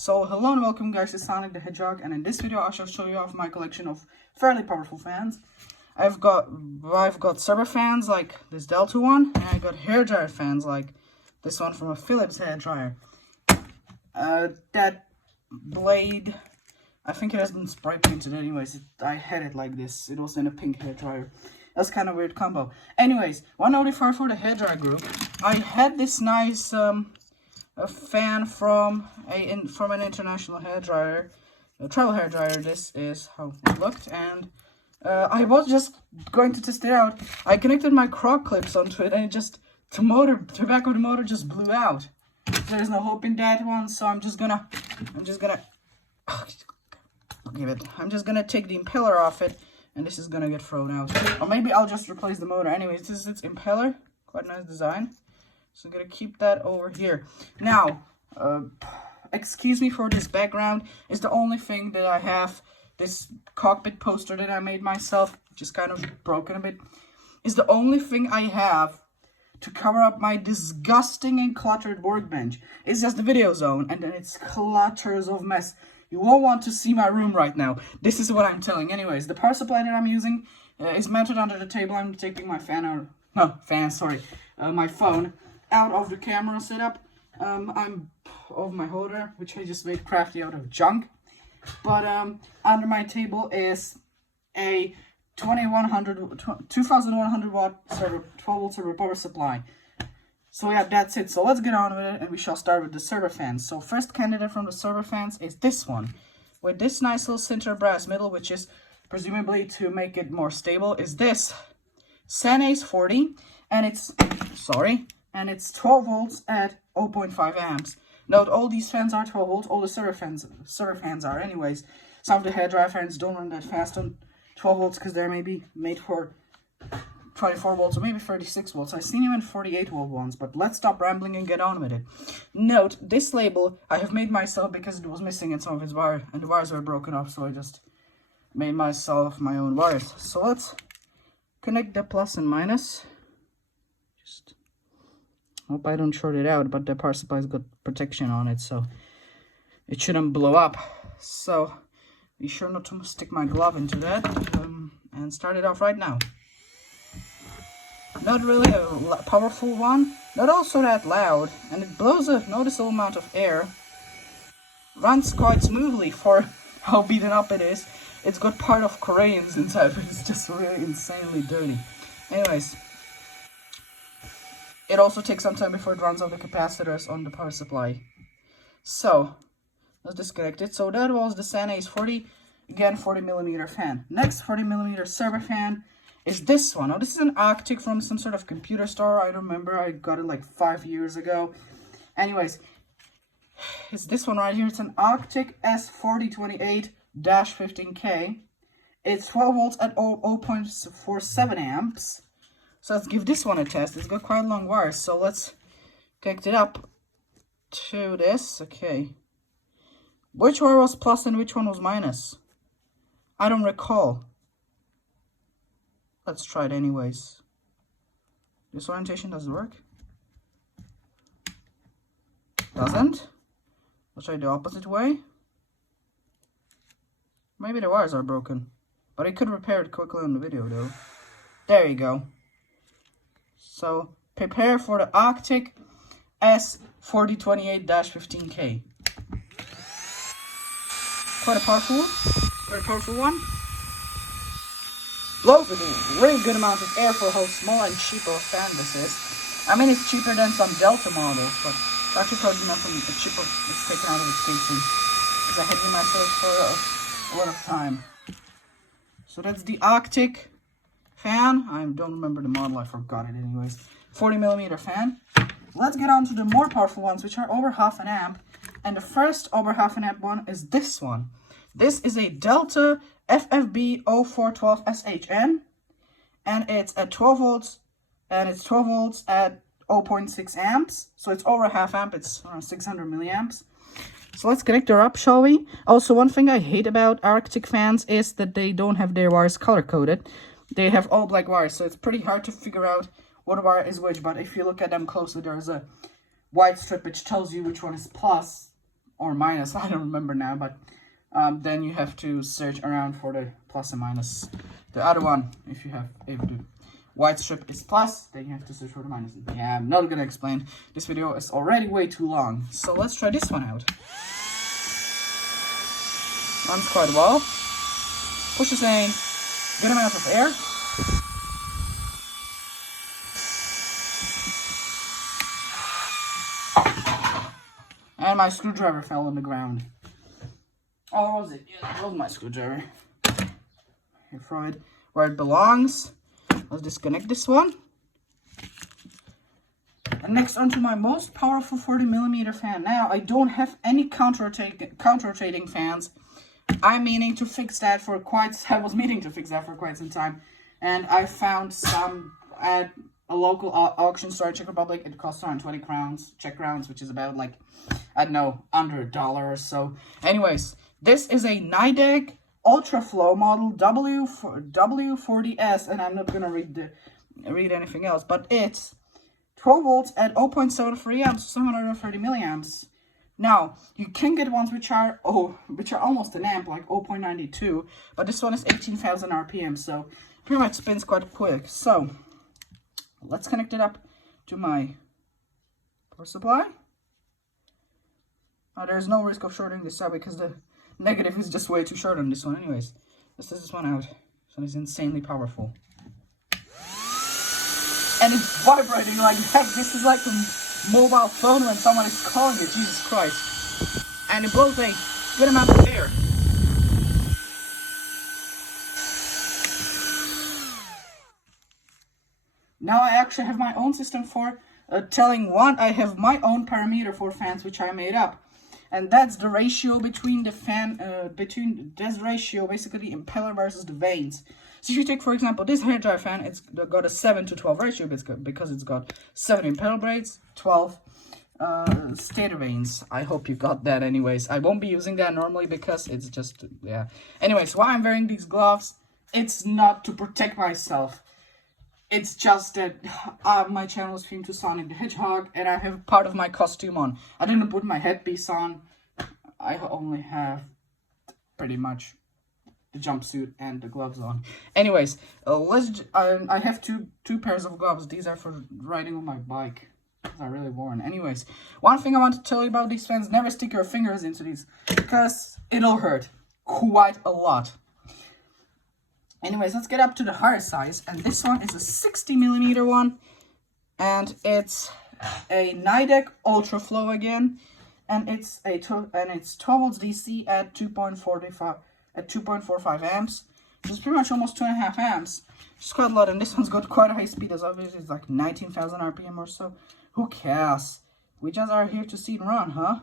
So hello and welcome guys to Sonic the Hedgehog, and in this video I shall show you off my collection of fairly powerful fans. I've got server fans like this Delta one, and I got hairdryer fans like this one from a Philips hairdryer. That blade, I think it has been spray painted anyways. I had it like this. It was in a pink hairdryer. That's kind of weird combo. Anyways, 195 for the hairdryer group. I had this nice a fan from an international hairdryer, a travel hairdryer. This is how it looked, and I was just going to test it out. I connected my croc clips onto it, and it just the back of the motor just blew out. There's no hope in that one, so I'm just gonna take the impeller off it, and this is gonna get thrown out. Or maybe I'll just replace the motor. Anyways, this is its impeller. Quite nice design. So I'm gonna keep that over here. Now, excuse me for this background. It's the only thing that I have. This cockpit poster that I made myself, just kind of broken a bit, is the only thing I have to cover up my disgusting and cluttered workbench. It's just the video zone, and then it's clutters of mess. You won't want to see my room right now. This is what I'm telling. Anyways, the power supply that I'm using is mounted under the table. I'm taking my my phone out of the camera setup. I'm of my holder, which I just made crafty out of junk. But under my table is a 2100 watt server, 12 volt server power supply. So yeah, that's it. So let's get on with it, and we shall start with the server fans. So first candidate from the server fans is this one, with this nice little center brass middle, which is presumably to make it more stable. Is this Sanace 40, and it's 12 volts at 0.5 amps. Note, all these fans are 12 volts. All the server fans are. Anyways, some of the hairdryer fans don't run that fast on 12 volts because they're maybe made for 24 volts or maybe 36 volts. I've seen even 48 volt ones, but let's stop rambling and get on with it. Note, this label I have made myself because it was missing in some of its wire, and the wires were broken off, so I just made myself my own wires. So let's connect the plus and minus. Just hope I don't short it out, but the power supply's got protection on it, so it shouldn't blow up. So be sure not to stick my glove into that, and start it off right now. Not really a powerful one, not also that loud, and it blows a noticeable amount of air. Runs quite smoothly for how beaten up it is. It's got part of Koreans inside, but it's just really insanely dirty. Anyways, it also takes some time before it runs out the capacitors on the power supply. So let's disconnect it. So that was the Sanace 40, again 40mm fan. Next 40mm server fan is this one. Now this is an Arctic from some sort of computer store. I don't remember. I got it like 5 years ago. Anyways, it's this one right here. It's an Arctic S4028-15K. It's 12 volts at 0.47 amps. So let's give this one a test. It's got quite long wires, so let's connect it up to this. Okay. Which wire was plus and which one was minus? I don't recall. Let's try it anyways. This orientation doesn't work. Doesn't. Let's try the opposite way. Maybe the wires are broken, but I could repair it quickly on the video though. There you go. So prepare for the Arctic S4028-15K. Quite a powerful one. Blows with a really good amount of air for how small and cheap of a fan this is. I mean, it's cheaper than some Delta models, but it's actually probably not from the cheaper it's taken out of its casing, because I had it myself for a lot of time. So that's the Arctic fan. I don't remember the model, I forgot it anyways. 40mm fan. Let's get on to the more powerful ones, which are over half an amp. And the first over half an amp one is this one. This is a Delta FFB 0412 SHN, and it's at 12 volts, and it's 12 volts at 0.6 amps. So it's over half amp. It's around 600 milliamps. So let's connect her up, shall we? Also, one thing I hate about Arctic fans is that they don't have their wires color-coded. They have all black wires, so it's pretty hard to figure out what wire is which. But if you look at them closely, there's a white strip which tells you which one is plus or minus, I don't remember now, but then you have to search around for the plus and minus. The other one, if you have the white strip is plus, then you have to search for the minus. Yeah, I'm not gonna explain. This video is already way too long, so let's try this one out. Runs quite well. Pushes in good amount of air. And my screwdriver fell on the ground. Oh, what was it? Yeah, that was my screwdriver. Here, throw it where it belongs. Let's disconnect this one. And next onto my most powerful 40mm fan. Now, I don't have any counter-rotating fans. I'm meaning to fix that for I was meaning to fix that for quite some time. And I found some at a local auction store in Czech Republic. It costs around 20 crowns, Czech crowns, which is about like, I don't know, under $1 or so. Anyways, this is a Nidec Ultra Flow model W40S, and I'm not gonna read anything else, but it's 12 volts at 0.73 amps, 730 milliamps. Now you can get ones which are almost an amp, like 0.92, but this one is 18,000 RPM, so pretty much spins quite quick. So let's connect it up to my power supply. There's no risk of shorting this out because the negative is just way too short on this one. Anyways, let's test this one out. So it's insanely powerful. And it's vibrating like that. This is like a mobile phone when someone is calling you. Jesus Christ. And it blows a good amount of air. Now I actually have my own system for telling one. I have my own parameter for fans which I made up. And that's the ratio between the fan, this ratio, basically the impeller versus the vanes. So if you take, for example, this hairdryer fan, it's got a 7:12 ratio because it's got 7 impeller blades, 12 stator vanes. I hope you got that anyways. I won't be using that normally because it's just, yeah. Anyways, why I'm wearing these gloves, it's not to protect myself. It's just that my channel is themed to Sonic the Hedgehog, and I have part of my costume on. I didn't put my headpiece on. I only have pretty much the jumpsuit and the gloves on. Anyways, I have two pairs of gloves. These are for riding on my bike. These are really worn. Anyways, one thing I want to tell you about these fans: never stick your fingers into these because it'll hurt quite a lot. Anyways, let's get up to the higher size, and this one is a 60mm one, and it's a Nidec Ultra Flow again, and it's 12 volts DC at 2.45 amps. It's pretty much almost 2.5 amps. It's quite a lot, and this one's got quite a high speed as obviously it's like 19,000 RPM or so. Who cares? We just are here to see it run, huh?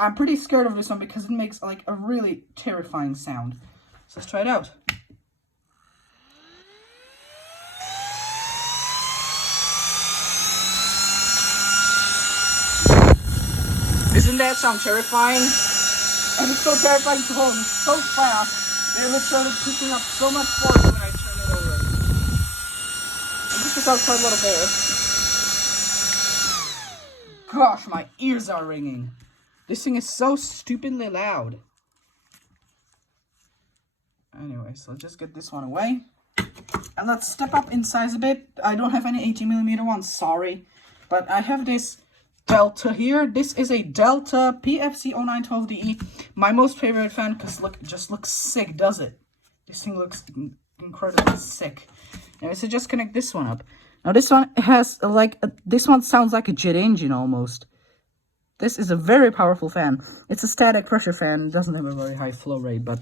I'm pretty scared of this one because it makes like a really terrifying sound. So let's try it out. Doesn't that sound terrifying? And it's so terrifying to hold. It's so fast. They're literally picking up so much force when I turn it over. And this is out quite a lot of air. Gosh, my ears are ringing. This thing is so stupidly loud. Anyway, so just get this one away. And let's step up in size a bit. I don't have any 80mm ones, sorry. But I have this Delta here. This is a Delta PFC 0912DE. My most favorite fan because look, it just looks sick, does it? This thing looks incredibly sick. Anyway, so just connect this one up. Now this one has this one sounds like a jet engine almost. This is a very powerful fan. It's a static pressure fan. It doesn't have a very high flow rate, but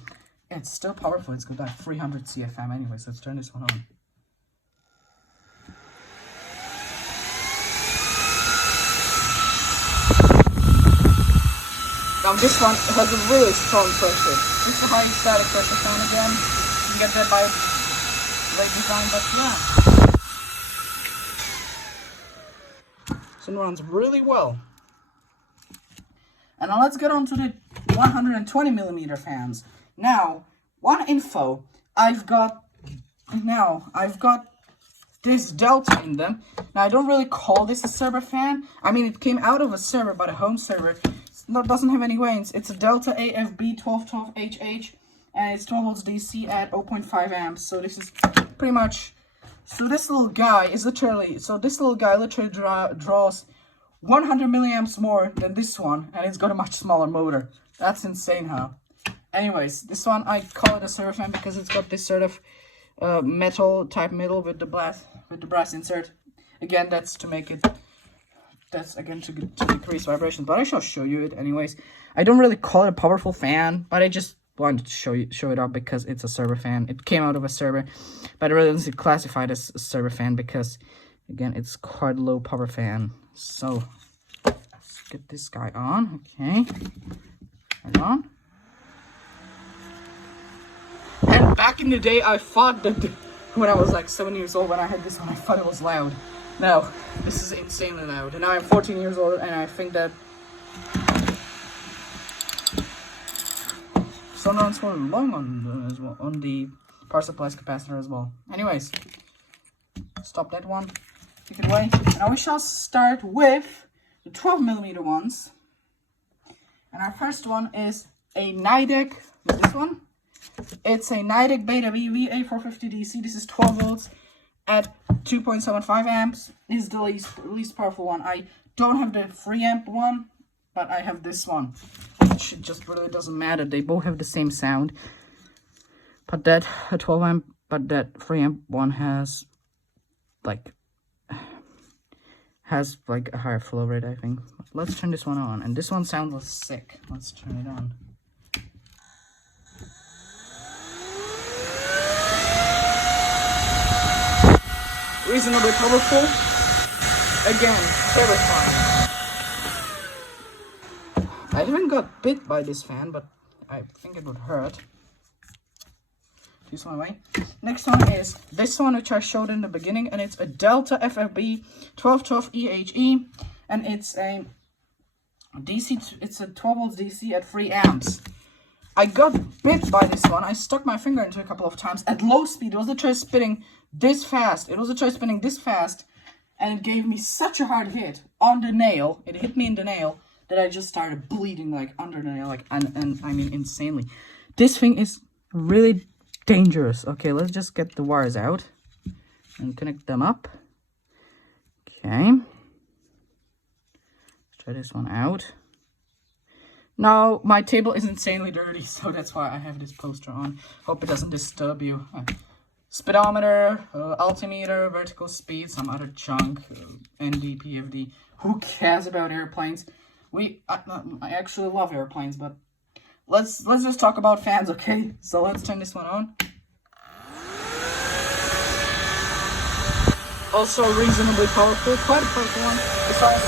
it's still powerful. It's got that 300 CFM anyway, so let's turn this one on. Now this one has a really strong pressure. It's a high static pressure fan again. You can get that by late design, but yeah. So it runs really well. And now let's get on to the 120mm fans. Now, one info, I've got this Delta in them. Now, I don't really call this a server fan. I mean, it came out of a server, but a home server. doesn't have any vanes. It's a Delta AFB 1212HH, and it's 12 volts DC at 0.5 amps. So this is pretty much, so this little guy literally draws 100 milliamps more than this one, and it's got a much smaller motor. That's insane, huh? Anyways, this one I call it a server fan because it's got this sort of metal type middle with the brass insert. Again, that's to make it, that's again to decrease vibrations, but I shall show you it anyways. I don't really call it a powerful fan, but I just wanted to show it up because it's a server fan. It came out of a server, but it really isn't classified as a server fan because, again, it's quite a low power fan. So let's get this guy on. Okay, turn it on. And back in the day, I thought that when I was like 7 years old, when I had this one, I thought it was loud. No, this is insanely loud. And now I'm 14 years old, and I think that so now it's for long on the power supply's capacitor as well. Anyways, stop that one. Take it away. Now we shall start with the 12mm ones. And our first one is a Nidec. This one. It's a Nidec Beta V VA450 DC. This is 12 volts at 2.75 amps. This is the least powerful one. I don't have the 3 amp one, but I have this one. Which just really doesn't matter. They both have the same sound. But that 12 amp, but that 3 amp one has like a higher flow rate, I think. Let's turn this one on. And this one sounds sick. Let's turn it on. Reasonably powerful. Again, terrifying. I haven't got bit by this fan, but I think it would hurt. This one away. Next one is this one, which I showed in the beginning, and it's a Delta FFB 1212 EHE, and it's a DC. It's a 12 volts DC at 3 amps. I got bit by this one. I stuck my finger into it a couple of times at low speed. It was literally spinning this fast. And it gave me such a hard hit on the nail. It hit me in the nail that I just started bleeding like under the nail, like and I mean insanely. This thing is really dangerous. Okay, let's just get the wires out and connect them up. Okay. Let's try this one out. Now, my table is insanely dirty, so that's why I have this poster on. Hope it doesn't disturb you. Speedometer, altimeter, vertical speed, some other junk, ND, PFD. Who cares about airplanes? I actually love airplanes, but let's just talk about fans, okay? So let's turn this one on. Also reasonably powerful, quite a powerful one. Besides,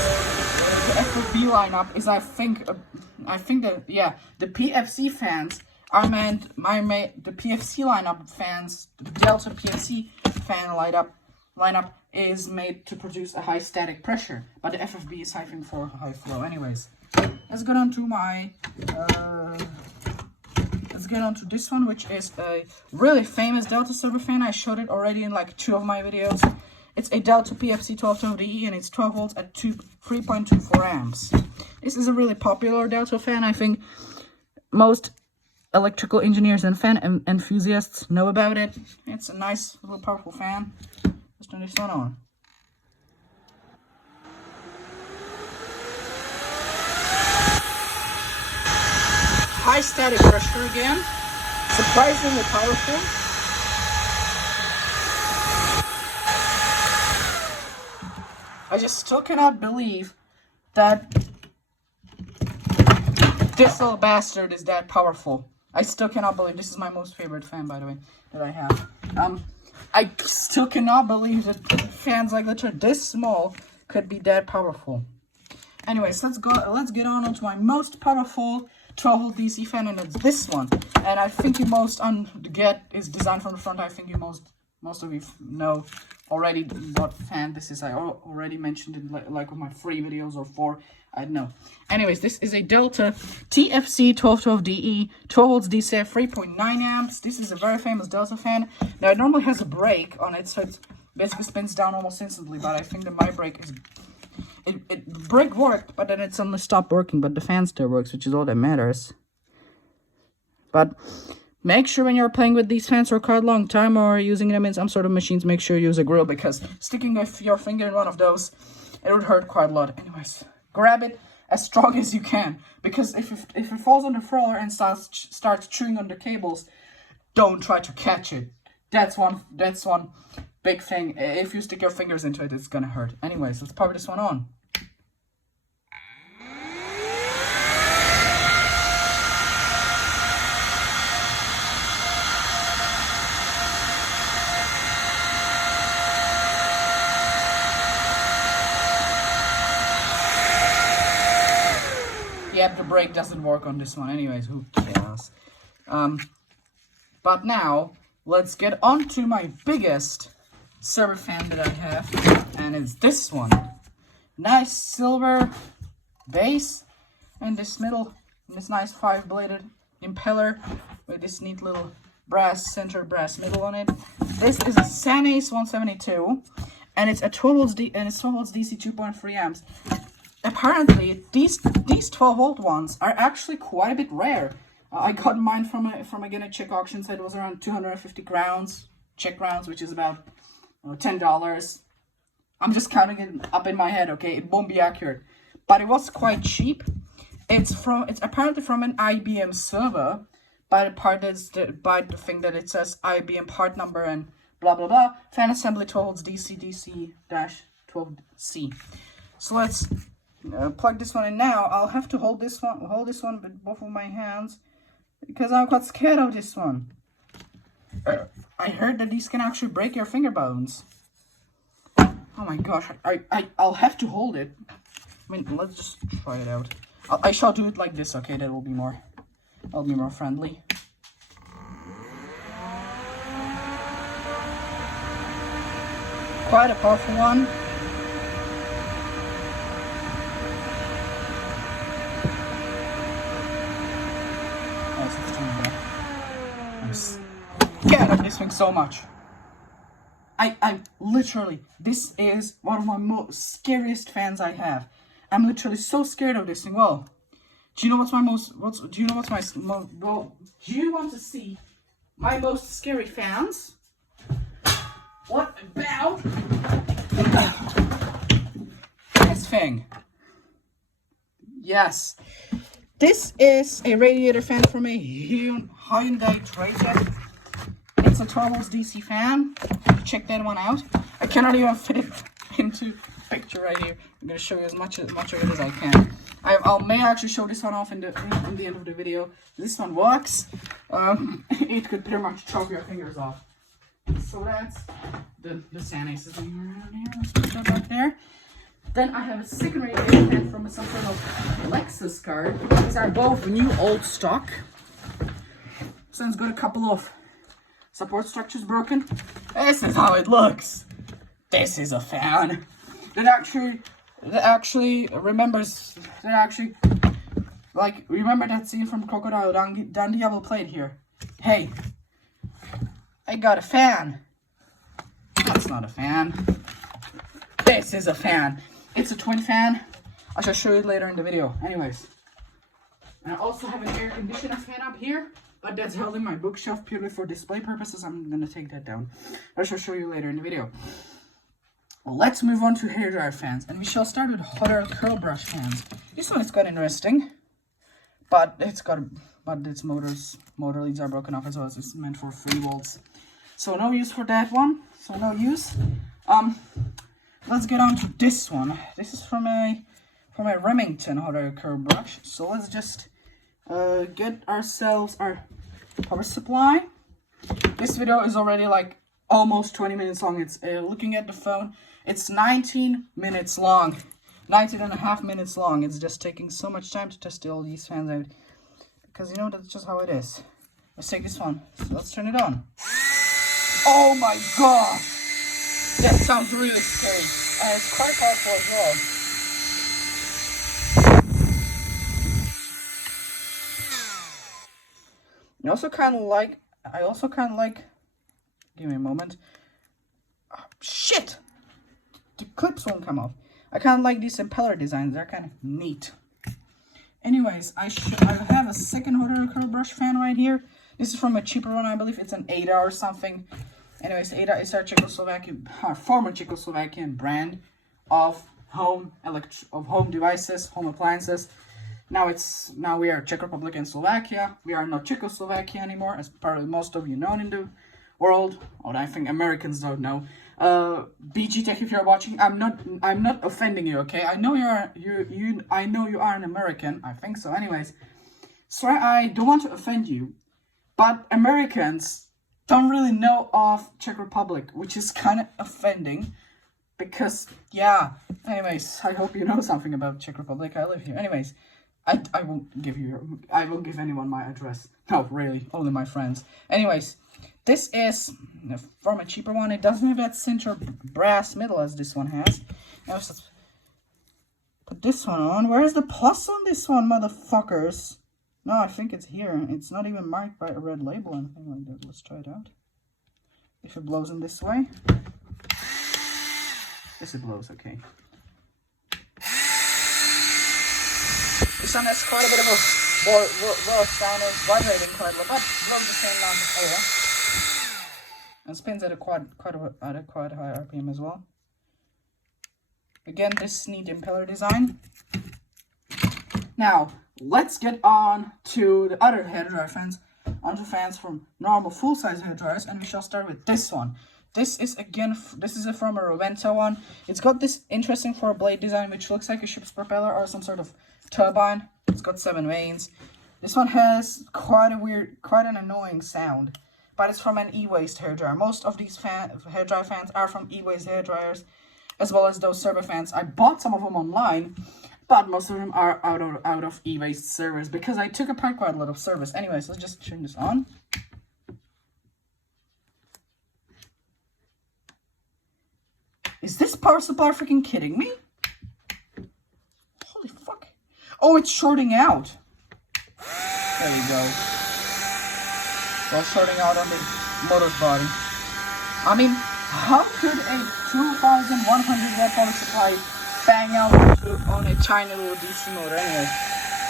the FFB lineup is, I think that, yeah, the PFC fans are meant, the PFC lineup fans, the Delta PFC fan lineup is made to produce a high static pressure, but the FFB is hyping for high flow. Anyways, let's get on to my, let's get on to this one, which is a really famous Delta server fan. I showed it already in like 2 of my videos. It's a Delta PFC 1212DE, and it's 12 volts at 3.24 amps. This is a really popular Delta fan. I think most electrical engineers and fan enthusiasts know about it. It's a nice little powerful fan. Let's turn this one on. High static pressure again. Surprisingly powerful. I just still cannot believe that this little bastard is that powerful. I still cannot believe. This is my most favorite fan, by the way, that I have. I still cannot believe that fans like literally this small could be that powerful. Anyways, let's get on to my most powerful 12 volt DC fan, and it's this one. And I think you most get is designed from the front. I think you most of you know already what fan this is. I already mentioned it like with my 3 videos or 4. I don't know. Anyways, this is a Delta TFC 1212DE, 12 volts DC at 3.9 amps. This is a very famous Delta fan. Now, it normally has a brake on it, so it basically spins down almost instantly, but I think that my brake is brake worked, but then it suddenly stopped working, but the fan still works, which is all that matters. But make sure when you're playing with these fans for quite a long time or using them in some sort of machines, make sure you use a grill, because sticking your finger in one of those, it would hurt quite a lot. Anyways, grab it as strong as you can, because if it falls on the floor and starts chewing on the cables, don't try to catch it. That's one big thing. If you stick your fingers into it, it's gonna hurt. Anyways, let's power this one on. Yep, the brake doesn't work on this one. Anyways, who cares? But now, let's get on to my biggest server fan that I have, and it's this one. Nice silver base, and this nice 5-bladed impeller with this neat little center brass middle on it. This is a Sanace 172, and it's a 12 volts DC 2.3 amps. Apparently, these 12-volt ones are actually quite a bit rare. I got mine from a Czech auction site. It was around 250 crowns, Czech crowns, which is about $10. I'm just counting it up in my head, okay? It won't be accurate, but it was quite cheap. It's apparently from an IBM server, by the thing that it says IBM part number and blah blah blah. Fan assembly 12 volts DC-12C. So let's plug this one in now. I'll have to hold this one with both of my hands because I'm quite scared of this one. I heard that these can actually break your finger bones. Oh my gosh, I'll have to hold it. I mean, let's just try it out. I shall do it like this, okay? That'll be more friendly. Quite a powerful one. I'm scared of this thing so much. I literally, this is one of my most scariest fans I have. I'm literally so scared of this thing. Well, do you know do you want to see my most scary fans? What about this thing? Yes. This is a radiator fan from a Hyundai Trajet. It's a 12 volts DC fan. Check that one out. I cannot even fit it into picture right here. I'm gonna show you as much of it as I can. I may actually show this one off in the end of the video. This one works. It could pretty much chop your fingers off. So that's the Sanace is around here. Let's put that right there. Then I have a second radiator fan from some sort of Lexus card. These are both new old stock. Sounds good. A couple of support structures broken. This is how it looks. This is a fan. Remember that scene from Crocodile Dundee will play it here. Hey, I got a fan. That's not a fan. This is a fan. It's a twin fan. I shall show you later in the video. Anyways. And I also have an air conditioner fan up here, but that's held in my bookshelf purely for display purposes. I'm gonna take that down. I shall show you later in the video. Well, let's move on to hairdryer fans, and we shall start with hot air curl brush fans. This one is quite interesting, but its motor leads are broken off as well as it's meant for 3 volts. So no use for that one. So no use. Let's get on to this one. This is from a Remington hot air curl brush. So let's just get ourselves our power supply. This video is already like almost 20 minutes long. It's looking at the phone, it's 19 minutes long. 19 and a half minutes long. It's just taking so much time to test all these fans out, because you know that's just how it is. Let's take this one. So let's turn it on. Oh my god! That sounds really scary. And it's quite powerful as well. I also kind of like, give me a moment. Oh, shit! The clips won't come off. I kind of like these impeller designs. They're kind of neat. Anyways, I have a second Hairdryer curl brush fan right here. This is from a cheaper one, I believe. It's an Ada or something. Anyways, Ada is our former Czechoslovakian brand of home devices, home appliances. Now we are Czech Republic and Slovakia. We are not Czechoslovakia anymore, as probably most of you know in the world. Or I think Americans don't know. BG Tech, if you're watching, I'm not offending you, okay? I know I know you are an American. I think so. Anyways, so I don't want to offend you, but Americans don't really know of Czech Republic, which is kind of offending. Because, yeah, anyways, I hope you know something about Czech Republic. I live here. Anyways, I won't give anyone my address. No, really, only my friends. Anyways, this is from a cheaper one. It doesn't have that center brass middle as this one has. Now let's put this one on. Where is the plus on this one, motherfuckers? No, I think it's here. It's not even marked by a red label or anything like that. Let's try it out. If it blows in this way. Yes, it blows, okay. This one has quite a bit of a more sound. It's vibrating quite a lot, but runs the same amount of air. And spins at a quite high RPM as well. Again, this neat impeller design. Now, let's get on to the other hairdryer fans. Onto fans from normal full-size hairdryers, and we shall start with this one. This is from a Rovento one. It's got this interesting 4-blade design, which looks like a ship's propeller or some sort of turbine. It's got 7 vanes. This one has quite an annoying sound, but it's from an e-waste hairdryer. Most of these hairdryer fans are from e-waste hairdryers, as well as those server fans. I bought some of them online, but most of them are out of e-waste servers because I took apart quite a lot of servers. Anyways, let's just turn this on. Is this power supply freaking kidding me? Holy fuck. Oh, it's shorting out. There we go. So it's shorting out on the motor's body. I mean, how could a 2,100 watt power supply bang out on a tiny little DC motor? Anyway,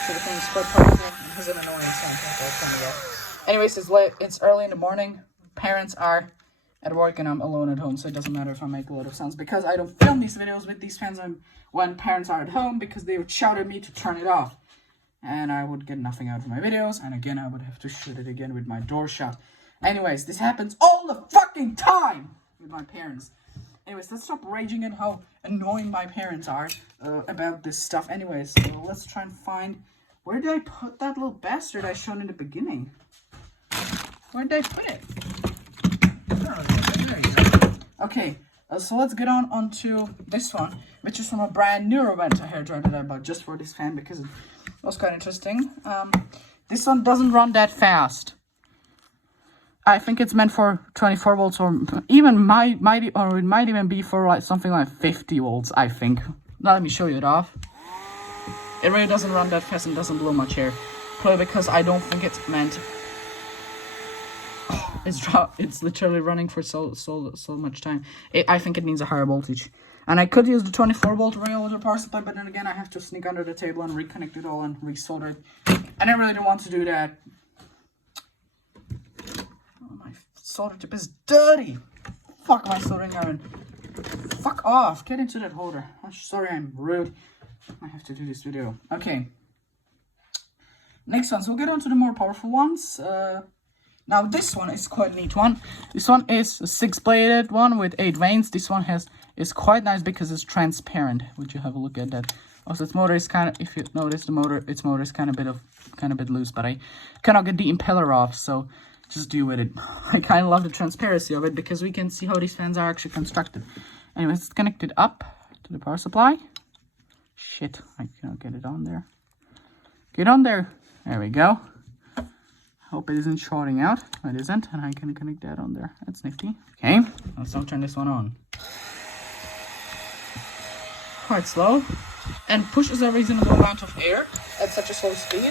so the thing is quite powerful. It has an annoying sound. Anyways, it's early in the morning. Parents are at work and I'm alone at home, so it doesn't matter if I make a lot of sounds because I don't film these videos with these fans when parents are at home because they would shout at me to turn it off and I would get nothing out of my videos, and again I would have to shoot it again with my door shut. Anyways, this happens all the fucking time with my parents. Anyways, let's stop raging at how annoying my parents are about this stuff. Anyways, so let's try and find, where did I put that little bastard I showed in the beginning? Where did I put it? Okay, so let's get onto this one, which is from a brand new Rovento hairdryer that I bought just for this fan because it was quite interesting. This one doesn't run that fast. I think it's meant for 24 volts or even it might even be for like something like 50 volts, I think. Now let me show you it off. It really doesn't run that fast and doesn't blow much air. Probably because I don't think it's meant. It's literally running for so much time. I think it needs a higher voltage. And I could use the 24 volt rail with the power supply, but then again I have to sneak under the table and reconnect it all and resolder it. And I really don't want to do that. Oh, my solder tip is dirty. Fuck my soldering iron. Fuck off. Get into that holder. I'm sorry I'm rude. I have to do this video. Okay. Next one. So we'll get on to the more powerful ones. Now this one is quite a neat one. This one is a 6-bladed one with 8 vanes. This one is quite nice because it's transparent. Would you have a look at that? Also, its motor is kind of, if you notice its motor is kind of a bit loose, but I cannot get the impeller off, so just deal with it. I kind of love the transparency of it because we can see how these fans are actually constructed. Anyways, it's connected up to the power supply. Shit, I cannot get it on there. Get on there. There we go. Hope it isn't shorting out. It isn't, and I can connect that on there. That's nifty. Okay, let's now turn this one on. Quite slow, and pushes a reasonable amount of air at such a slow speed.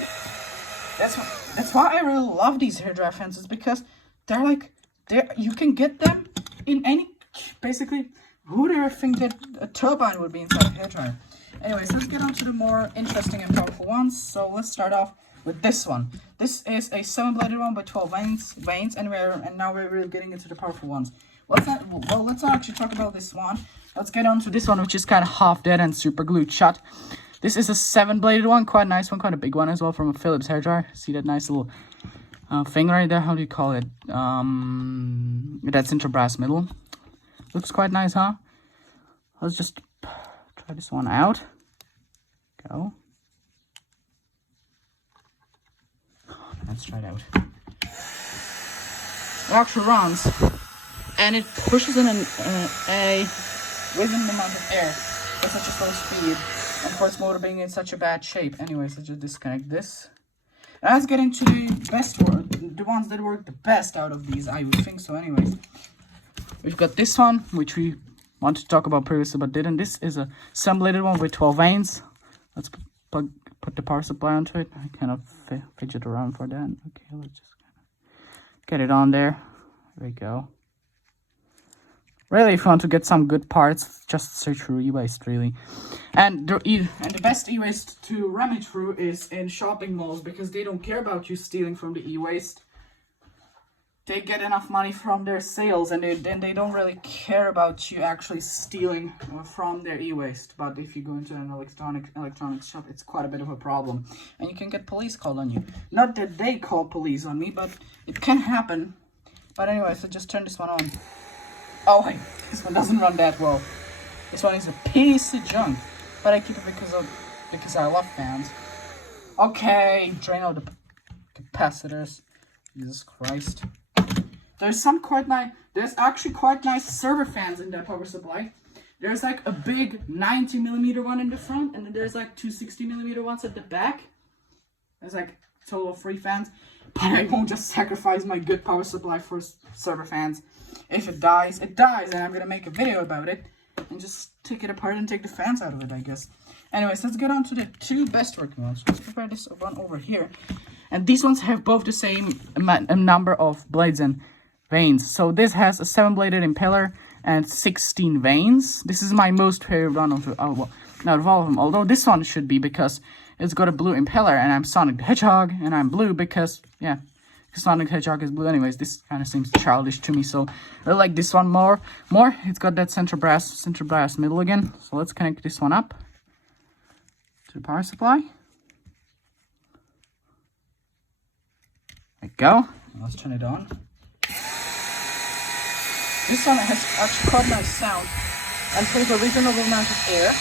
That's why I really love these hairdryer fans, is because you can get them in any, basically, Who would ever think that a turbine would be inside a hairdryer? Anyways, let's get on to the more interesting and powerful ones. So let's start off with this one. This is a 7-bladed one with 12 veins, and now we're really getting into the powerful ones. Let's not actually talk about this one. Let's get on to this one, which is kind of half dead and super glued shut. This is a 7-bladed one, quite a nice one, quite a big one as well, from a Philips hairdryer. See that nice little thing right there? How do you call it? That center brass middle. Looks quite nice, huh? Let's just try this one out. Go. Let's try it out. It actually runs, and it pushes in a reasonable amount of air at such a slow speed, and for its motor being in such a bad shape. Anyways, let's just disconnect this. And let's get into the best one, the ones that work the best out of these, I would think so. Anyways, we've got this one, which we wanted to talk about previously but didn't. This is a 7-bladed one with 12 veins. Let's put the power supply onto it. I kind of fidget around for that. Okay, let's just kind of get it on there. There we go. Really, if you want to get some good parts, just search for e-waste, really. And the best e-waste to rummage through is in shopping malls, because they don't care about you stealing from the e-waste. They get enough money from their sales, and they don't really care about you actually stealing from their e-waste. But if you go into an electronics shop, it's quite a bit of a problem, and you can get police called on you. Not that they call police on me, but it can happen. But anyway, so just turn this one on. Oh wait, this one doesn't run that well. This one is a piece of junk, but I keep it because I love fans. Okay, drain out the capacitors. Jesus Christ. There's actually quite nice server fans in that power supply. There's like a big 90mm one in the front, and then there's like two 60mm ones at the back. There's like a total of 3 fans. But I won't just sacrifice my good power supply for server fans. If it dies, it dies, and I'm gonna make a video about it and just take it apart and take the fans out of it, I guess. Anyways, let's get on to the 2 best working ones. Let's prepare this one over here. And these ones have both the same number of blades and veins. So this has a 7-bladed impeller and 16 veins. This is my most favorite one of out of all of them. Although this one should be, because it's got a blue impeller, and I'm Sonic the Hedgehog, and I'm blue because, yeah, Sonic the Hedgehog is blue. Anyways, this kind of seems childish to me, so I like this one more. It's got that center brass middle again. So let's connect this one up to the power supply. There we go. Let's turn it on. This one has actually quite nice sound and pulls a reasonable amount of air.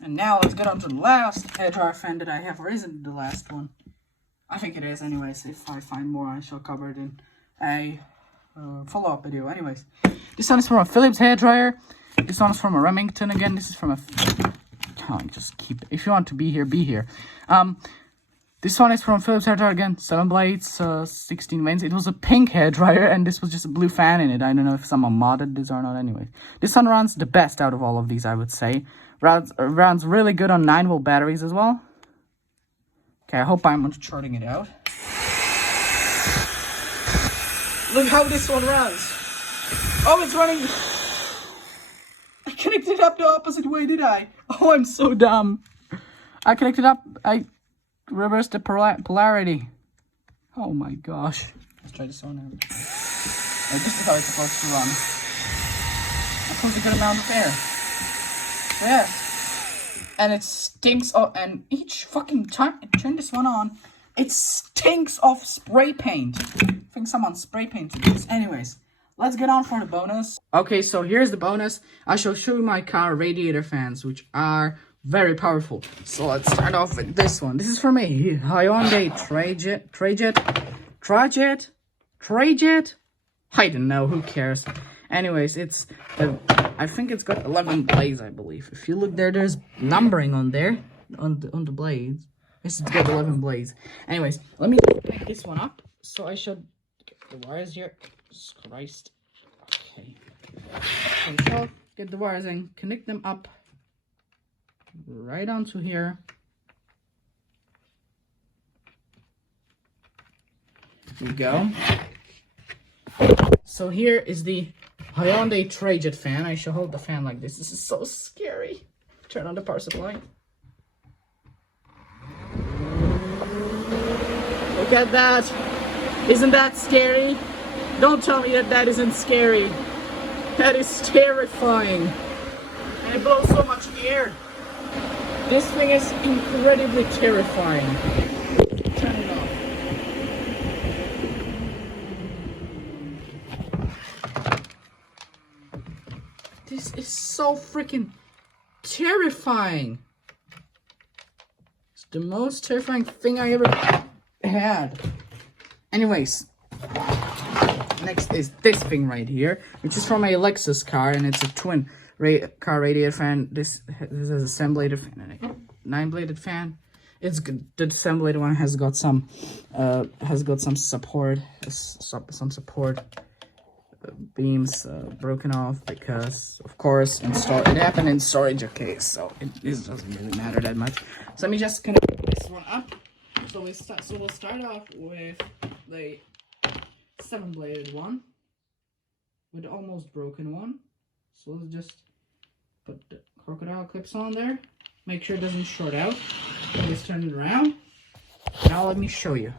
And now let's get on to the last hairdryer fan that I have, or isn't it the last one? I think it is. Anyways, if I find more, I shall cover it in a follow-up video. Anyways, this one is from a Philips hairdryer. This one is from a Remington again. This is from a... Oh, just keep it. If you want to be here, be here. This one is from Philips hairdryer again. 7 blades, 16 veins. It was a pink hairdryer, and this was just a blue fan in it. I don't know if someone modded this or not. Anyway, this one runs the best out of all of these, I would say. Runs really good on 9-volt batteries as well. Okay, I hope I'm charting it out. Look how this one runs. Oh, it's running. I connected it up the opposite way, did I? Oh, I'm so dumb. I connected up. I reversed the polarity. Oh my gosh. Let's try this one out. This is how it's supposed to run. That pulls a good amount of air. Yeah. And it stinks of, and each fucking time I turn this one on, it stinks of spray paint. I think someone spray painted this. Anyways, let's get on for the bonus. Okay, so here's the bonus. I shall show you my car radiator fans, which are very powerful. So let's start off with this one. This is from a Hyundai Trajet. I don't know, who cares? Anyways, I think it's got 11 blades, I believe. If you look there, there's numbering on there, on the blades. It's got 11 blades. Anyways, let me pick this one up. So I should get the wires here. Jesus Christ. Okay. So get the wires and connect them up right onto here. we go. So here is the Hyundai Trajet fan. I shall hold the fan like this. This is so scary. Turn on the power supply. Look at that. Isn't that scary? Don't tell me that that isn't scary. That is terrifying. And it blows so much air. This thing is incredibly terrifying. Turn it off. This is so freaking terrifying. It's the most terrifying thing I ever had. Anyways, next is this thing right here, which is from a Lexus car, and it's a twin car radiator fan. This is a 7-bladed fan and a 9-bladed fan. It's good. The 7-bladed one has got some support, some support beams broken off because, of course, it happened in storage. Okay, so it doesn't really matter that much. So let me just connect this one up. So we'll start off with the 7-bladed one, with the almost broken one. So let's just put the crocodile clips on there. Make sure it doesn't short out. Let's turn it around. Now let me show you.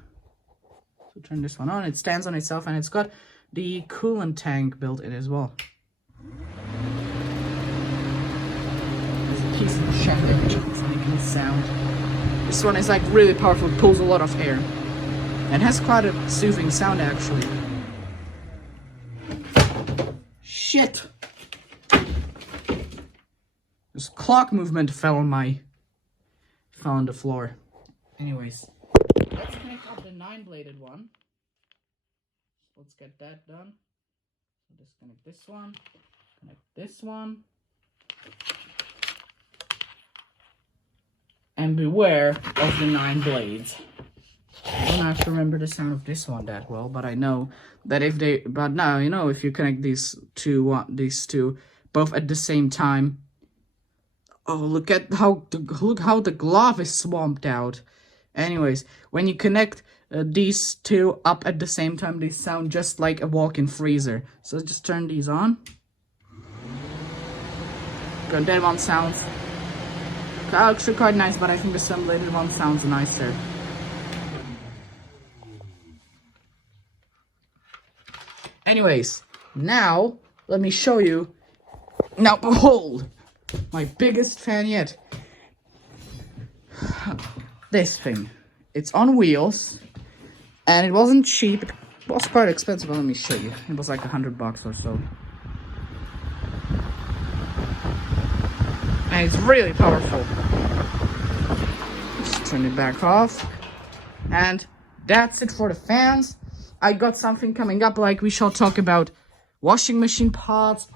So turn this one on. It stands on itself, and it's got the coolant tank built in as well. There's a piece of shattered it's making a sound. This one is like really powerful, pulls a lot of air, and has quite a soothing sound actually. Shit! This clock movement fell on the floor. Anyways, let's connect up the 9-bladed one. Let's get that done. So disconnect this one, connect this one. And beware of the 9 blades. I don't have to remember the sound of this one that well, but I know that now you know if you connect these two both at the same time. Oh, look how the glove is swamped out. Anyways, when you connect these two up at the same time, they sound just like a walk-in freezer. So just turn these on. Good, that one sounds actually quite nice, but I think the 7-bladed one sounds nicer. Anyways, now let me show you. Now behold, my biggest fan yet. This thing. It's on wheels, and it wasn't cheap. It was quite expensive. Let me show you. It was like $100 or so. And it's really powerful. Just turn it back off. And that's it for the fans. I got something coming up, like we shall talk about washing machine pods,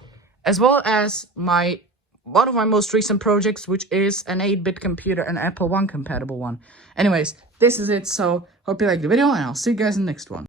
as well as one of my most recent projects, which is an 8-bit computer, an Apple I compatible one. Anyways, this is it. So hope you liked the video, and I'll see you guys in the next one.